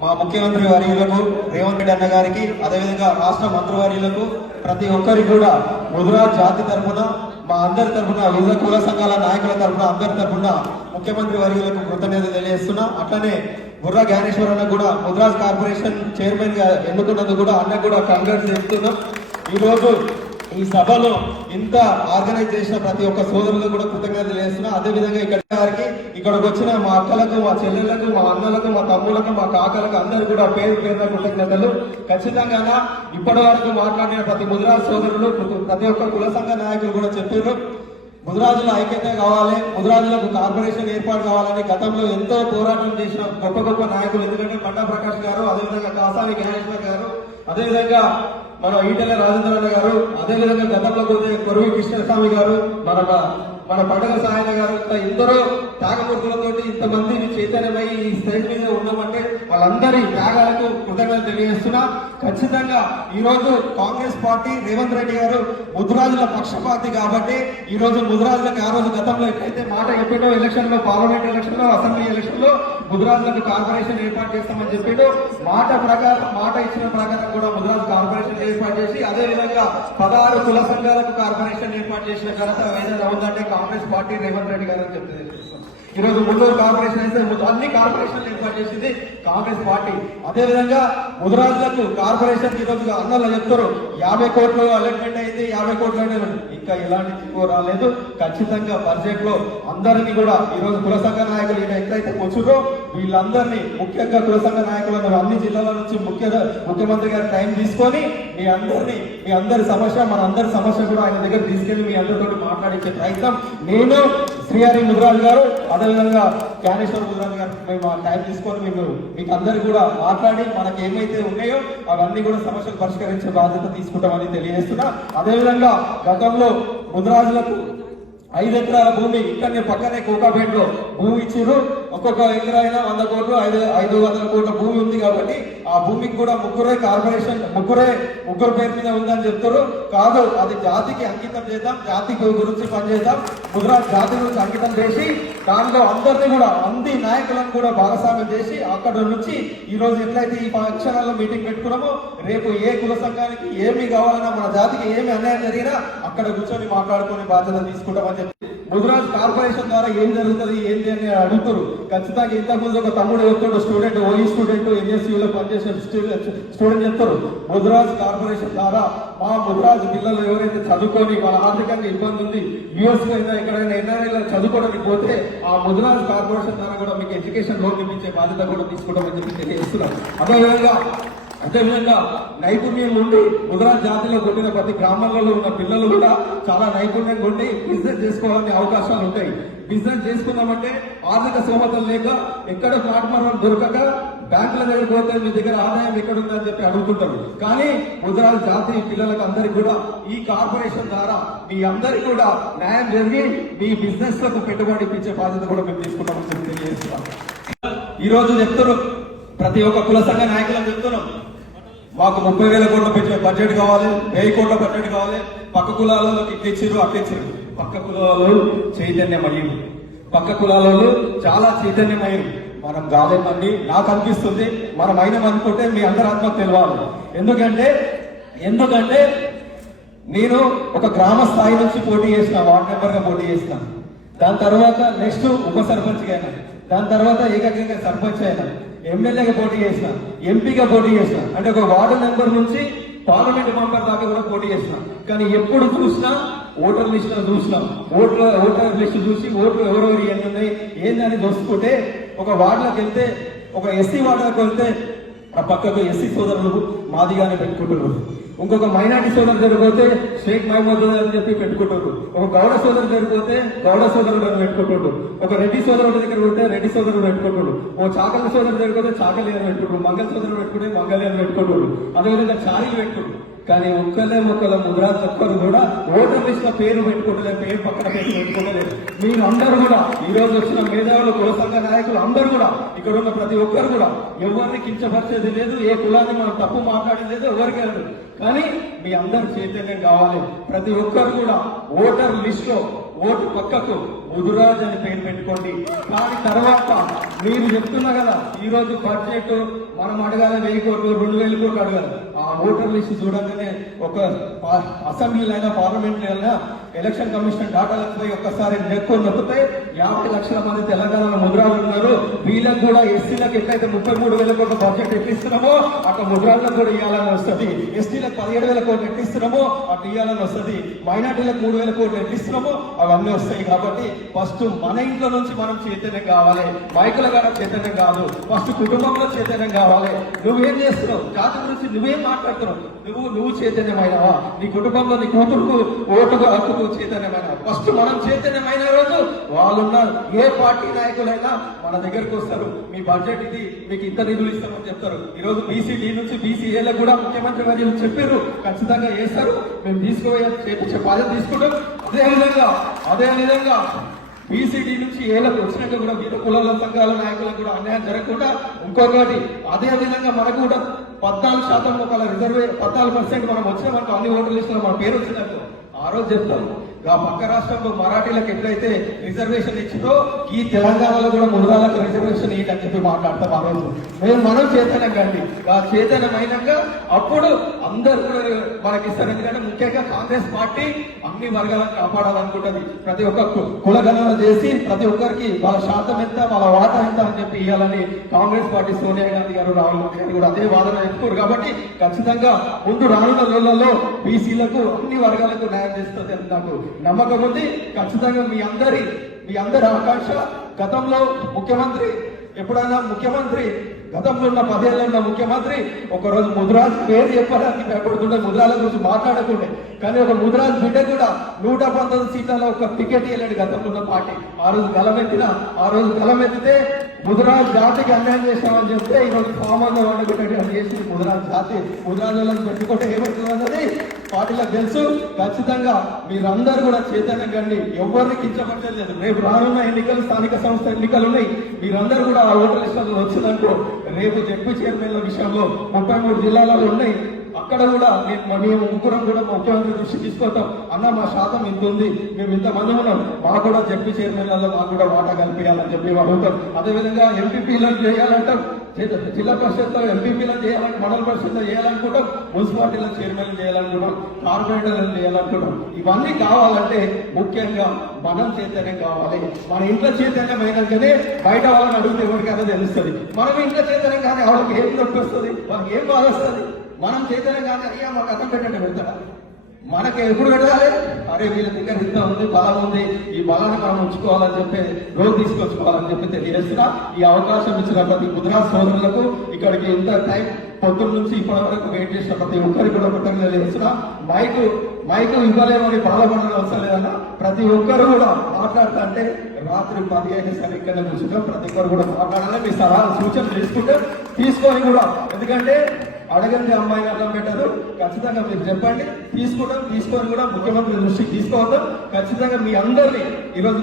మా ముఖ్యమంత్రి వర్యులకు రేవంత్ రెడ్డి అన్న గారికి అదేవిధంగా రాష్ట్ర మంత్రివర్యులకు ప్రతి ఒక్కరికి కూడా ముదురాజ్ జాతి తరఫున మా అందరి తరఫున వివిధ కుల సంఘాల నాయకుల తరఫున అందరి తరఫున ముఖ్యమంత్రి వర్యులకు కృతజ్ఞత తెలియజేస్తున్నా. అట్లనే బుర్రా జ్ఞానేశ్వర్ అన్న కూడా ముద్రాజ్ కార్పొరేషన్ చైర్మన్గా ఎన్నుకున్నందుకు కూడా అన్న కూడా కంగ్రాట్స్ చెప్తున్నాం. ఈరోజు ఈ సభలో ఇంత ఆర్గనైజ్ చేసిన ప్రతి ఒక్క సోదరులకు కూడా కృతజ్ఞతలు తెలియజేస్తున్నా. అదే విధంగా ఇక్కడ గారికి ఇక్కడికి వచ్చిన మా అక్కలకు మా చెల్లెళ్ళకు మా అన్నలకు మా తమ్ములకు మా కాకలకు అందరూ కూడా పేరు పేరున కృతజ్ఞతలు. ఖచ్చితంగా ఇప్పటి వరకు మాట్లాడిన ప్రతి ముదిరాజ్ సోదరులు ప్రతి ఒక్క కుల సంఘ నాయకులు కూడా చెప్పారు. ముదిరాజుల ఐక్యత కావాలి ముదిరాజులకు కార్పొరేషన్ ఏర్పాటు కావాలని గతంలో ఎంతో పోరాటం చేసిన గొప్ప గొప్ప నాయకులు ఎందుకంటే బండా ప్రకాష్ గారు అదేవిధంగా కాసాని జ్ఞానేశ్వర్ గారు అదేవిధంగా మన ఈటెల రాజేంద్రన్న గారు అదేవిధంగా గతంలో పోతే కొరవి కృష్ణస్వామి గారు మన మన పండగ సాయన గారు ఇంకా ఎందరో త్యాగమూర్తులతోటి ఇంతమంది చైతన్యమై ఈ స్టేజ్ మీద ఉన్నామంటే వాళ్ళందరి త్యాగాలకు కృతజ్ఞతలు తెలియజేస్తున్నా. ఖచ్చితంగా ఈ రోజు కాంగ్రెస్ పార్టీ రేవంత్ రెడ్డి గారు ముద్రాజుల పక్షపాతి కాబట్టి ఈ రోజు ముద్రాజులకు ఆ రోజు గతంలో ఎట్లయితే మాట చెప్పిండో ఎలక్షన్లో పార్లమెంట్ ఎలక్షన్లో అసెంబ్లీ ఎలక్షన్లో ముద్రాజులకు కార్పొరేషన్ ఏర్పాటు చేస్తామని చెప్పాడు. మాట ప్రకారం మాట ఇచ్చిన ప్రకారం కూడా ముద్రాజు కార్పొరేషన్ అదేవిధంగా విధంగా పదహారు కుల సంఘాలకు కార్పొరేషన్ ఏర్పాటు చేసిన ఘనత ఏదైనా ఉందంటే కాంగ్రెస్ పార్టీ రేవంత్ రెడ్డి గారు అని చెప్తే ఈ రోజు మున్నూరు కార్పొరేషన్ అయితే అన్ని కార్పొరేషన్లు ఏర్పాటు చేసింది కాంగ్రెస్ పార్టీ. అదేవిధంగా ముదిరాజులకు కార్పొరేషన్ ఈరోజు రోజు అన్నలు చెప్తారు. యాభై కోట్లు అలాట్మెంట్ అయింది యాభై కోట్లు అంటే ఇంకా ఎలాంటి జీవో రాలేదు. ఖచ్చితంగా బడ్జెట్లో అందరినీ కూడా ఈ రోజు కుల సంఘ నాయకులు ఎట్లయితే వచ్చురో వీళ్ళందరినీ ముఖ్యంగా కుల సంఘ నాయకులను అన్ని జిల్లాల నుంచి ముఖ్య ముఖ్యమంత్రి గారి టైం తీసుకొని మీ అందరినీ మీ అందరి సమస్య మన అందరి సమస్య కూడా ఆయన దగ్గర తీసుకెళ్ళి మీ అందరితో మాట్లాడించే ప్రయత్నం. నేను శ్రీహరి ముద్రాజు గారు అదేవిధంగా జ్ఞానేశ్వర ముద్రాజు గారు మేము ఆ టైం తీసుకొని మేము మీకు అందరు కూడా మాట్లాడి మనకి ఏమైతే ఉన్నాయో అవన్నీ కూడా సమస్యలు పరిష్కరించే బాధ్యత తీసుకుంటామని తెలియజేస్తున్నా. అదేవిధంగా గతంలో ముద్రాజులకు ఐదు ఎకరాల భూమి ఇక్కడనే పక్కనే కోకాపేటలో భూమి ఇచ్చారు ఒక్కొక్క ఎకరైనా వంద కోట్లు ఐదు ఐదు వందల కోట్ల భూమి ఉంది కాబట్టి ఆ భూమికి కూడా ముగ్గురే కార్పొరేషన్ ముగ్గురే ముగ్గురు పేరు మీద ఉందని చెప్తారు. కాదు అది జాతికి అంకితం చేద్దాం జాతికి గురించి పనిచేద్దాం గుజరాత్ జాతి గురించి అంకితం చేసి దానిలో అందరినీ కూడా అంది నాయకులను కూడా భాగస్వామ్యం చేసి అక్కడ నుంచి ఈ రోజు ఎట్లయితే ఈ ఫంక్షన్లలో మీటింగ్ పెట్టుకున్నామో రేపు ఏ కుల సంఘానికి ఏమి కావాలన్నా మన జాతికి ఏమి అన్యాయం జరిగినా అక్కడ కూర్చొని మాట్లాడుకునే బాధ్యత తీసుకుంటామని చెప్పి ముదిరాజ్ కార్పొరేషన్ ద్వారా ఏం జరుగుతుంది ఏంటి అని అడుగుతారు. ఖచ్చితంగా ఇంతకుముందు ఒక తమ్ముడు చెప్తాడు స్టూడెంట్ ఓఈ స్టూడెంట్ ఎన్ఎస్యూలో పనిచేసిన స్టూడెంట్ చెప్తారు. ముదిరాజ్ కార్పొరేషన్ ద్వారా మా ముదిరాజ్ పిల్లలు ఎవరైతే చదువుకొని వాళ్ళ ఆర్థికంగా ఇబ్బంది ఉంది యుఎస్ అయినా ఎక్కడైనా ఎన్ఆర్ఐలో చదువుకోవడానికి పోతే ఆ ముదిరాజ్ కార్పొరేషన్ ద్వారా కూడా మీకు ఎడ్యుకేషన్ లోన్ ఇప్పించే బాధ్యత కూడా తీసుకుంటామని చెప్పి తెలియజేస్తున్నాం అదేవిధంగా అదేవిధంగా నైపుణ్యం ఉండి గుజరాత్ జాతిలో కొట్టిన ప్రతి గ్రామాలలో ఉన్న పిల్లలు కూడా చాలా నైపుణ్యంగా ఉండి బిజినెస్ చేసుకోవాలనే అవకాశాలు ఉంటాయి. బిజినెస్ చేసుకున్నామంటే ఆర్థిక స్తోమతలు లేక ఎక్కడ ప్లాట్ఫామ్ దొరకక బ్యాంకుల దగ్గర పోతే మీ దగ్గర ఆదాయం ఎక్కడ ఉందని చెప్పి అడుగుతుంటారు. కానీ గుజరాత్ జాతి పిల్లలకు అందరికి కూడా ఈ కార్పొరేషన్ ద్వారా మీ అందరికి కూడా న్యాయం జరిగి మీ బిజినెస్లకు పెట్టుబడి ఇప్పించే బాధ్యత కూడా మేము తీసుకుంటామని చెప్పి తెలియజేస్తున్నాం. ఈ రోజు చెప్తారు ప్రతి ఒక్క కుల సంఘ నాయకులను చెప్తున్నాం మాకు ముప్పై వేల కోట్ల పెట్టిన బడ్జెట్ కావాలి వెయ్యి కోట్ల బడ్జెట్ కావాలి. పక్క కులాలలో ఇట్లిచ్చారు అట్లిచ్చారు పక్క కులాలలో చైతన్యమయ్యింది పక్క కులాలలో చాలా చైతన్యమయ్యింది మనం కాలేమండి నాకు అనిపిస్తుంది మనం అయినాం అనుకుంటే మీ అంతరాత్మ తెలియాలి ఎందుకంటే ఎందుకంటే నేను ఒక గ్రామ స్థాయి నుంచి పోటీ చేసిన వార్డ్ మెంబర్గా పోటీ చేసిన. దాని తర్వాత నెక్స్ట్ ఉప సర్పంచ్ అయినా దాని తర్వాత ఏకైక సర్పంచ్ అయినా ఎమ్మెల్యేగా పోటీ చేసిన ఎంపీగా పోటీ చేసిన అంటే ఒక వార్డు మెంబర్ నుంచి పార్లమెంట్ మెంబర్ దాకా కూడా పోటీ చేసిన. కానీ ఎప్పుడు చూసినా ఓటర్ లిస్ట్ చూసినాం ఓట్ల ఓటర్ లిస్ట్ చూసి ఓట్లు ఎవరెవరు ఎన్ని ఏందని చూసుకుంటే ఒక వార్డులోకి వెళ్తే ఒక ఎస్సీ వార్డులోకి వెళ్తే ఆ పక్కకు ఎస్సీ సోదరులు మాదిగానే పెట్టుకుంటున్నారు. ఇంకొక మైనార్టీ సోదరు జరిగిపోతే షేక్ మహమూద్ అని చెప్పి పెట్టుకుంటారు. ఒక గౌడ సోదరు జరిగిపోతే గౌడ సోదరుడు అని పెట్టుకుంటాడు ఒక రెడ్డి సోదరుడు దగ్గర పోతే రెడ్డి సోదరుడు పెట్టుకుంటాడు ఓ చాకలి సోదరుడు జరిగిపోతే చాకలి అని పెట్టుకుంటాడు మంగళ సోదరుడు పెట్టుకుంటే మంగళి అని పెట్టుకుంటాడు అదేవిధంగా చారీలు పెట్టుకుంటాడు కానీ ఒక్కలే ఒక్కల ముద్రాలు ఒక్కరు కూడా ఓటర్ లిస్ట్లో పేరు పెట్టుకోవట్లేదు పేరు పక్కన పేరు పెట్టుకోవట్లేదు మీరు అందరూ కూడా ఈ రోజు వచ్చిన మేధావులు కుల సంఘ నాయకులు అందరూ కూడా ఇక్కడ ఉన్న ప్రతి ఒక్కరు కూడా ఎవరిని కించపరిచేది లేదు ఏ కులాన్ని మనం తప్పు మాట్లాడేది లేదు ఎవరికి లేదు. కానీ మీ అందరు చైతన్యం కావాలి. ప్రతి ఒక్కరు కూడా ఓటర్ లిస్ట్లో ఓటు పక్కకు ముదురాజ్ అని పేరు పెట్టుకోండి. దాని తర్వాత మీరు చెప్తున్నా కదా ఈ రోజు బడ్జెట్ మనం అడగాల వెయ్యి కోట్లు రెండు వేల కోట్లు అడగాలి. ఆ ఓటర్ లిస్ట్ చూడగానే ఒక అసెంబ్లీలైనా అసెంబ్లీలో అయినా పార్లమెంట్ అయినా ఎలక్షన్ కమిషన్ డాటాలపై ఒక్కసారి నెక్కు నొక్కితే యాభై లక్షల మంది తెలంగాణలో ముద్రాలు ఉన్నారు. వీళ్ళకు కూడా ఎస్సీలకు ఎట్లయితే ముప్పై మూడు వేల కోట్ల బడ్జెట్ ఎట్లిస్తున్నామో అక్కడ ముద్రాలకు కూడా ఇవ్వాలని వస్తుంది. ఎస్టీలకు పదిహేడు వేల కోట్లు ఎట్లిస్తున్నామో అటు ఇవ్వాలని వస్తుంది. మైనార్టీలకు మూడు వేల కోట్లు ఎట్లిస్తున్నామో అవన్నీ వస్తాయి కాబట్టి ఫస్ట్ మన ఇంట్లో నుంచి మనం చైతన్యం కావాలి. మైకుల కాడ చైతన్యం కాదు. ఫస్ట్ కుటుంబంలో చైతన్యం కావాలి. నువ్వేం చేస్తున్నావు? జాతి గురించి నువ్వేం మాట్లాడుతున్నావు? నువ్వు నువ్వు చైతన్యమైనవా? నీ కుటుంబంలో నీ కూతురుకు ఓటుకు హక్కుకు చైతన్యమైన ఫస్ట్ మనం చైతన్యమైన రోజు వాళ్ళున్న ఏ పార్టీ నాయకులైనా మన దగ్గరకు వస్తారు. మీ బడ్జెట్ ఇది మీకు ఇంత నిధులు ఇస్తామని చెప్తారు. ఈ రోజు బీసీడీ నుంచి బీసీఏలకు కూడా ముఖ్యమంత్రి వర్యులు చెప్పారు. ఖచ్చితంగా చేస్తారు. మేము తీసుకుపోయే చేపించే బాధ్యత తీసుకుంటాం. అదే విధంగా అదే విధంగా బీసీడీ నుంచి ఏళ్ళకి వచ్చినాక కూడా వివిధ కులాల సంఘాల నాయకులకు కూడా అన్యాయం జరగకుండా ఇంకొకటి అదే విధంగా మనకు కూడా పద్నాలుగు శాతం ఒక రిజర్వే పద్నాలుగు పర్సెంట్ మనం వచ్చినామనుకో అన్ని ఓటర్ లిస్టులో మన పేరు వచ్చినట్టు. ఆ రోజు చెప్తాం ఆ పక్క రాష్ట్రంలో మరాఠీలకు ఎట్లయితే రిజర్వేషన్ ఇచ్చిందో ఈ తెలంగాణలో కూడా ముద్రాలకు రిజర్వేషన్ ఏంటని చెప్పి మాట్లాడతాం ఆ రోజు. మేము మనం చైతన్యం కండి. ఆ చైతన్యం అయినాక అప్పుడు అందరు కూడా మనకి ఇస్తారు. ఎందుకంటే ముఖ్యంగా కాంగ్రెస్ పార్టీ అన్ని వర్గాలను కాపాడాలనుకుంటుంది. ప్రతి ఒక్క కులగణన చేసి ప్రతి ఒక్కరికి వాళ్ళ శాతం ఎంత వాళ్ళ వాటా ఎంత అని చెప్పి ఇవ్వాలని కాంగ్రెస్ పార్టీ సోనియా గాంధీ గారు రాహుల్ గాంధీ గారు కూడా అదే వాదన చెప్తారు కాబట్టి ఖచ్చితంగా ముందు రానున్న రోజులలో బీసీలకు అన్ని వర్గాలకు న్యాయం చేస్తుంది అని నాకు నమ్మకం ఉంది. ఖచ్చితంగా మీ అందరి మీ అందరి ఆకాంక్ష గతంలో ముఖ్యమంత్రి ఎప్పుడైనా ముఖ్యమంత్రి గతంలో ఉన్న పదేళ్ళు ఉన్న ముఖ్యమంత్రి ఒకరోజు ముద్రాజ్ పేరు చెప్పడానికి భయపడుతుండే ముద్రాల గురించి మాట్లాడకుండే. కానీ ఒక ముద్రాజ్ బిడ్డ కూడా నూట పంతొమ్మిది సీట్లలో ఒక టికెట్ ఇవ్వలేడు గతంలో ఉన్న పార్టీ. ఆ రోజు గలమెత్తిన ఆ రోజు గలమెత్తితే ముద్రాజ్ జాతికి అన్యాయం చేశామని చెప్తే ఈ రోజు కామన్ వండుకుంటే చేసి ముద్రాజ్ జాతి. ముద్రాజ్ వాళ్ళని పెట్టుకుంటే ఏమవుతుంది అన్నది పార్టీలకు తెలుసు. ఖచ్చితంగా మీరందరూ కూడా చైతన్యం కండి. ఎవరిని కించపరచలేదు రేపు రానున్న ఎన్నికలు స్థానిక సంస్థ ఎన్నికలు ఉన్నాయి. మీరందరూ కూడా ఆ ఓటర్ లిస్టులో వచ్చిందనుకో రేపు జడ్పీ చైర్మన్ల విషయంలో ముప్పై మూడు జిల్లాలలో ఉన్నాయి. అక్కడ కూడా మేము ముగ్గురం కూడా ముఖ్యమంత్రి దృష్టి తీసుకొస్తాం. అన్న మా శాతం ఇంత ఉంది. మేము ఇంత మంది ఉన్నాం. మాకు కూడా జడ్పీ చైర్మన్లలో మాకు కూడా వాటా కల్పించాలని చెప్పి అడుగుతాం. అదేవిధంగా ఎంపీపీలను చేయాలంటాం. జిల్లా- జిల్లా పరిషత్లో ఎంపీపీలను చేయాలని మండల పరిషత్లో చేయాలనుకుంటాం. మున్సిపాలిటీలో చైర్మన్ చేయాలనుకుంటాం. కార్పొరేటర్లను చేయాలనుకుంటాం. ఇవన్నీ కావాలంటే ముఖ్యంగా మనం చైతన్యం కావాలి. మన ఇంట్లో చైతన్యం అయినాకనే బయట వాళ్ళని అడిగితే ఎవరికైనా తెలుస్తుంది? మనం ఇంట్లో చైతన్యం కానీ వాళ్ళకి ఏం నొప్పి వస్తుంది? వాళ్ళకి ఏం బాధ వస్తుంది? మనం చైతన్యం కానీ అయ్యా మాకు అర్థం పెట్టండి పెడతారా మనకి ఎప్పుడు పెట్టాలి అరే వీళ్ళ దగ్గర ఇంత ఉంది బలం ఉంది ఈ బలాన్ని మనం ఉంచుకోవాలని చెప్పి రోజు తీసుకొచ్చుకోవాలని చెప్పి తెలియజేస్తున్నా. ఈ అవకాశం ఇచ్చిన ప్రతి ముద్రా సోదరులకు ఇక్కడికి ఇంత టైం పొద్దున్న నుంచి ఇప్పటి వరకు వెయిట్ చేసిన ప్రతి ఒక్కరికి కూడా కృతజ్ఞతలు తెలియజేస్తున్నా. మైకు మైకు ఇవ్వలేమని బాధపడడం అవసరం లేదన్నా ప్రతి ఒక్కరు కూడా మాట్లాడతా అంటే రాత్రి పది అయినా సరే ఇక్కడ కూర్చుంటాం. ప్రతి ఒక్కరు కూడా మాట్లాడాలి. మీ సలహా సూచనలు తీసుకుంటే తీసుకొని కూడా. ఎందుకంటే అడగండి అమ్మాయి అర్థం పెట్టారు ఖచ్చితంగా మీరు చెప్పండి. తీసుకుంటాం తీసుకొని కూడా ముఖ్యమంత్రి దృష్టికి తీసుకోవద్దాం. ఖచ్చితంగా మీ అందరినీ ఈరోజు